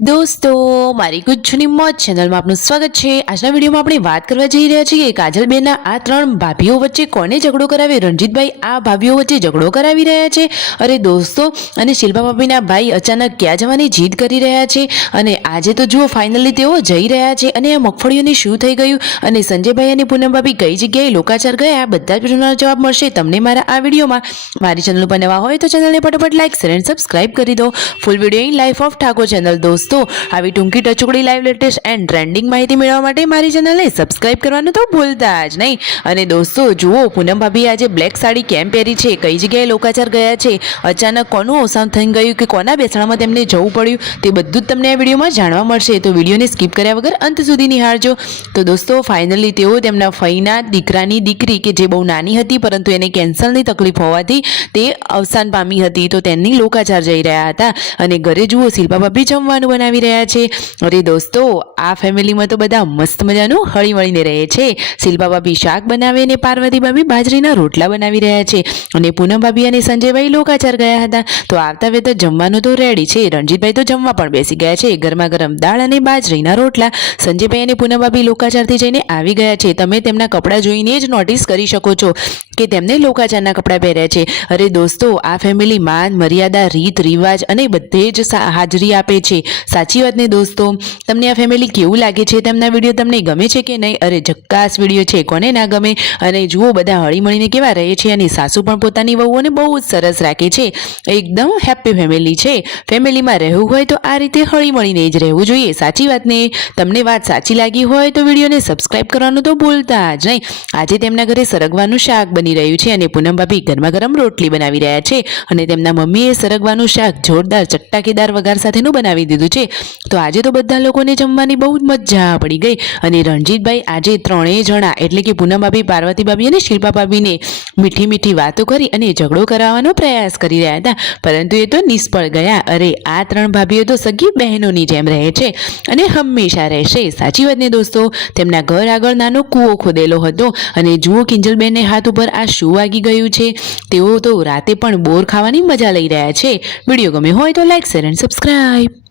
દોસ્તો, મારી ગુજ્જુની મોજ ચેનલમાં આપનું સ્વાગત છે। આજના વિડીયોમાં આપણે વાત કરવા જઈ રહ્યા છીએ કાજલબેનના આ ત્રણ ભાભીઓ વચ્ચે કોને ઝઘડો કરાવ્યો। રણજીતભાઈ આ ભાભીઓ વચ્ચે ઝઘડો કરાવી રહ્યા છે। અરે દોસ્તો, અને શિલ્પા ભાભીના ભાઈ અચાનક ક્યાં જવાની જીદ કરી રહ્યા છે અને આજે તો જુઓ ફાઇનલી તેઓ જઈ રહ્યા છે। અને આ મગફળીઓને શું થઈ ગયું અને સંજયભાઈ અને પૂનમ ભાભી કઈ જગ્યાએ લોકાચાર ગયા, આ બધા જ પ્રશ્નોના જવાબ મળશે તમને મારા આ વિડીયોમાં। મારી ચેનલ પર નવા હોય તો ચેનલને ફટાફટ લાઈક શેર અને સબસ્ક્રાઇબ કરી દો। Full video in life of Thakor channel દોસ્તો આવી ટૂંકી ટચુકડી લાઈવ લેટેસ્ટ એન્ડ ટ્રેન્ડિંગ માહિતી મેળવવા માટે મારી ચેનલને સબસ્ક્રાઇબ કરવાનું તો ભૂલતા જ નહીં। અને દોસ્તો જુઓ, પૂનમ ભાભી આજે બ્લેક સાડી કેમ પહેરી છે, કઈ જગ્યાએ લોકાચાર ગયા છે, અચાનક કોનું અવસાન થઈ ગયું કે કોના બેસણામાં તેમને જવું પડ્યું, તે બધું જ તમને આ વિડીયોમાં જાણવા મળશે। તો વિડીયોને સ્કીપ કર્યા વગર અંત સુધી નિહાળજો। તો દોસ્તો ફાઇનલી તેઓ તેમના ફઈના દીકરાની દીકરી કે જે બહુ નાની હતી પરંતુ એને કેન્સરની તકલીફ હોવાથી તે અવસાન પામી હતી, તો તેમની લોકાચાર જઈ રહ્યા હતા। અને ઘરે જુઓ શિલ્પા ભાભી જમવાનું બનાવી રહ્યા છે। અરે દોસ્તો, આ ફેમિલીમાં તો બધા મસ્ત મજાનું હળી મળીને રહે છે। શિલ્પા ભાભી શાક બનાવે અને પાર્વતી ભાભી બાજરીના રોટલા બનાવી રહ્યા છે અને પૂનમ ભાભી અને સંજયભાઈ લોકાચાર ગયા હતા, તો આવતા વેત જમવાનું તો રેડી છે। રણજીતભાઈ તો જમવા પણ બેસી ગયા છે, ગરમા ગરમ દાળ અને બાજરીના રોટલા। સંજયભાઈ અને પૂનમ ભાભી લોકાચારથી જઈને આવી ગયા છે, તમે તેમના કપડાં જોઈને જ નોટિસ કરી શકો છો કે તેમને લોકાચારના કપડાં પહેર્યા છે। અરે દોસ્તો, આ ફેમિલી માન મર્યાદા રીત રિવાજ અને બધે જ હાજરી આપે છે। સાચી વાત ને દોસ્તો? તમને આ ફેમિલી કેવું લાગે છે? તેમના વિડીયો તમને ગમે છે કે નહીં? અરે જક્કાસ વિડીયો છે, કોને ના ગમે? અને જુઓ બધા હળી મળીને કેવા રહે છે અને સાસુ પણ પોતાની વહુઓને બહુ જ સરસ રાખે છે। એકદમ હેપી ફેમિલી છે। ફેમિલીમાં રહેવું હોય તો આ રીતે હળી મળીને જ રહેવું જોઈએ, સાચી વાત ને? તમને વાત સાચી લાગી હોય તો વિડીયોને સબસ્ક્રાઇબ કરવાનું તો ભૂલતા જ નહીં। આજે તેમના ઘરે સરગવાનું શાક બની રહ્યું છે અને પૂનમ ભાભી ગરમા ગરમ રોટલી બનાવી રહ્યા છે અને તેમના મમ્મીએ સરગવાનું શાક જોરદાર ચટકાકેદાર વઘાર સાથેનું બનાવી દીધું છે। તો આજે તો બધા લોકોને જમવાની બહુ જ મજા પડી ગઈ અને રણજીતભાઈ આજે ત્રણેય જણા એટલે કે પૂનમ ભાભી, પાર્વતી ભાભી અને શિલ્પા ભાભીને મીઠી મીઠી વાતો કરી અને ઝઘડો કરાવવાનો પ્રયાસ કરી રહ્યા હતા, પરંતુ એ તો નિષ્ફળ ગયા। અરે આ ત્રણ ભાભીઓ તો સગી બહેનોની જેમ રહે છે અને હંમેશા રહેશે, સાચી વાત ને દોસ્તો? તેમના ઘર આગળ નાનો કૂવો ખોદેલો હતો અને જુઓ કિંજલબેનને હાથ ઉપર આ શું વાગી ગયું છે, તેઓ તો રાતે પણ બોર ખાવાની મજા લઈ રહ્યા છે। વિડીયો ગમે હોય તો લાઈક શેર અને સબસ્ક્રાઇબ।